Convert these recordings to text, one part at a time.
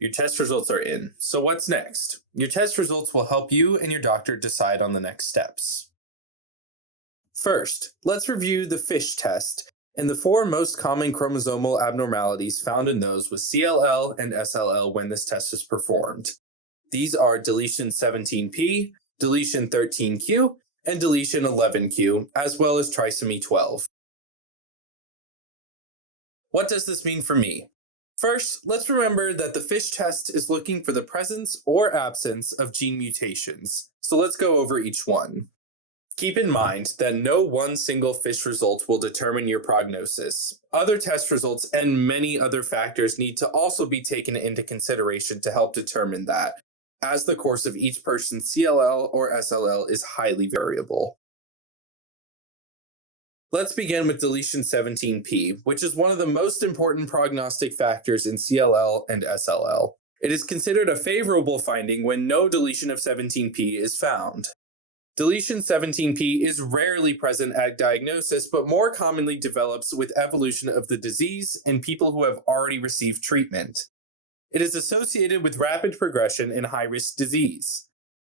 Your test results are in. So what's next? Your test results will help you and your doctor decide on the next steps. First, let's review the FISH test and the four most common chromosomal abnormalities found in those with CLL and SLL when this test is performed. These are deletion 17p, deletion 13q, and deletion 11q, as well as trisomy 12. What does this mean for me? First, let's remember that the FISH test is looking for the presence or absence of gene mutations, so let's go over each one. Keep in mind that no one single FISH result will determine your prognosis. Other test results and many other factors need to also be taken into consideration to help determine that, as the course of each person's CLL or SLL is highly variable. Let's begin with deletion 17p, which is one of the most important prognostic factors in CLL and SLL. It is considered a favorable finding when no deletion of 17p is found. Deletion 17p is rarely present at diagnosis, but more commonly develops with evolution of the disease in people who have already received treatment. It is associated with rapid progression in high-risk disease.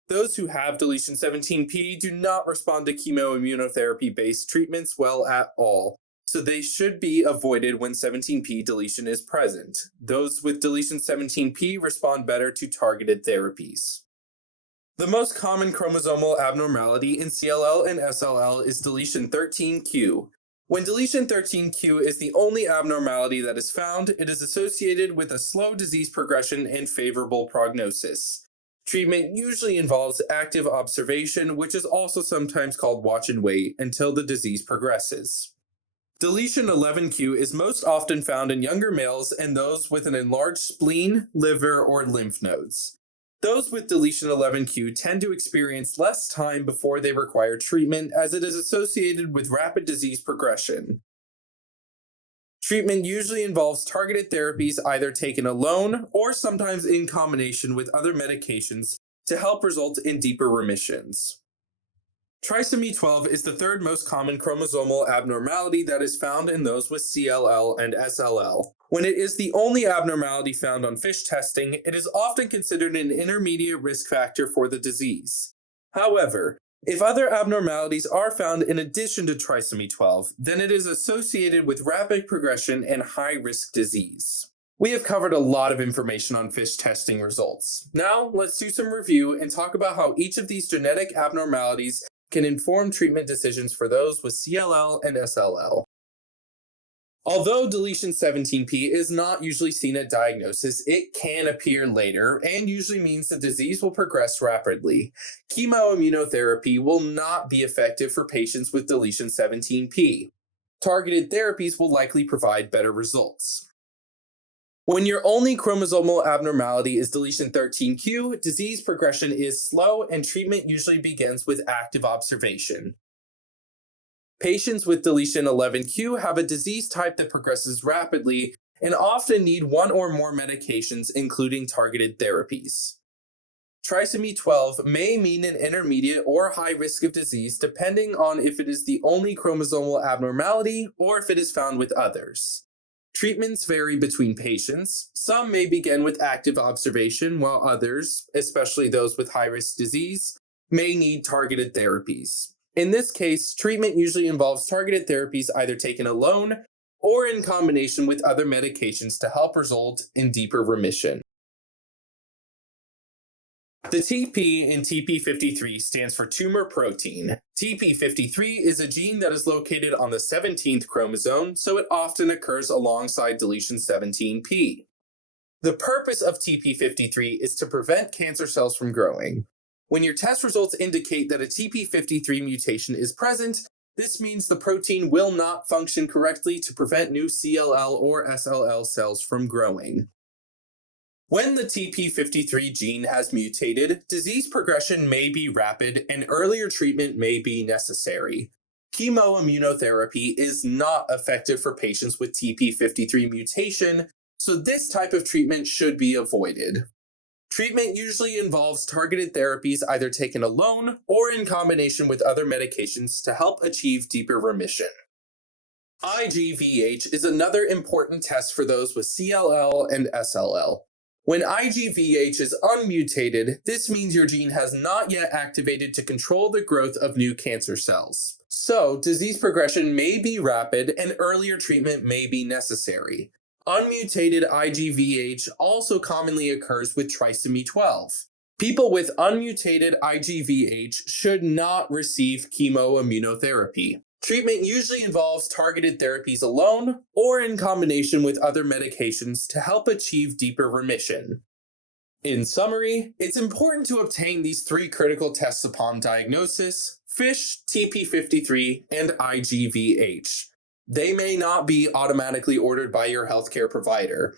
Those who have deletion 17p do not respond to chemoimmunotherapy-based treatments well at all, so they should be avoided when 17p deletion is present. Those with deletion 17p respond better to targeted therapies. The most common chromosomal abnormality in CLL and SLL is deletion 13q. When deletion 13q is the only abnormality that is found, it is associated with a slow disease progression and favorable prognosis. Treatment usually involves active observation, which is also sometimes called watch and wait, until the disease progresses. Deletion 11q is most often found in younger males and those with an enlarged spleen, liver, or lymph nodes. Those with deletion 11q tend to experience less time before they require treatment, as it is associated with rapid disease progression. Treatment usually involves targeted therapies either taken alone or sometimes in combination with other medications to help result in deeper remissions. Trisomy 12 is the third most common chromosomal abnormality that is found in those with CLL and SLL. When it is the only abnormality found on FISH testing, it is often considered an intermediate risk factor for the disease. However, if other abnormalities are found in addition to trisomy 12, then it is associated with rapid progression and high-risk disease. We have covered a lot of information on FISH testing results. Now, let's do some review and talk about how each of these genetic abnormalities can inform treatment decisions for those with CLL and SLL. Although deletion 17p is not usually seen at diagnosis, it can appear later and usually means the disease will progress rapidly. Chemoimmunotherapy will not be effective for patients with deletion 17p. Targeted therapies will likely provide better results. When your only chromosomal abnormality is deletion 13q, disease progression is slow and treatment usually begins with active observation. Patients with deletion 11q have a disease type that progresses rapidly and often need one or more medications, including targeted therapies. Trisomy 12 may mean an intermediate or high risk of disease depending on if it is the only chromosomal abnormality or if it is found with others. Treatments vary between patients. Some may begin with active observation, while others, especially those with high-risk disease, may need targeted therapies. In this case, treatment usually involves targeted therapies either taken alone or in combination with other medications to help result in deeper remission. The TP in TP53 stands for tumor protein. TP53 is a gene that is located on the 17th chromosome, so it often occurs alongside deletion 17p. The purpose of TP53 is to prevent cancer cells from growing. When your test results indicate that a TP53 mutation is present, this means the protein will not function correctly to prevent new CLL or SLL cells from growing. When the TP53 gene has mutated, disease progression may be rapid and earlier treatment may be necessary. Chemoimmunotherapy is not effective for patients with TP53 mutation, so this type of treatment should be avoided. Treatment usually involves targeted therapies either taken alone or in combination with other medications to help achieve deeper remission. IGVH is another important test for those with CLL and SLL. When IGVH is unmutated, this means your gene has not yet activated to control the growth of new cancer cells. So, disease progression may be rapid and earlier treatment may be necessary. Unmutated IGVH also commonly occurs with trisomy 12. People with unmutated IGVH should not receive chemoimmunotherapy. Treatment usually involves targeted therapies alone or in combination with other medications to help achieve deeper remission. In summary, it's important to obtain these three critical tests upon diagnosis: FISH, TP53, and IGVH. They may not be automatically ordered by your healthcare provider.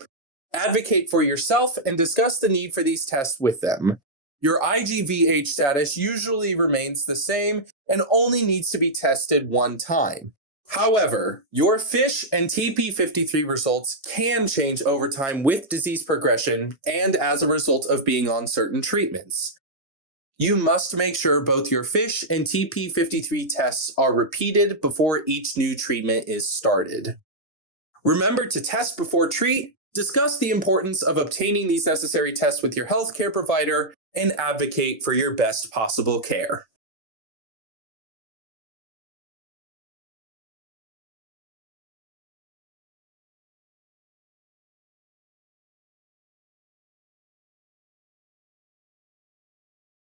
Advocate for yourself and discuss the need for these tests with them. Your IGVH status usually remains the same and only needs to be tested one time. However, your FISH and TP53 results can change over time with disease progression and as a result of being on certain treatments. You must make sure both your FISH and TP53 tests are repeated before each new treatment is started. Remember to test before treat, discuss the importance of obtaining these necessary tests with your healthcare provider, and advocate for your best possible care.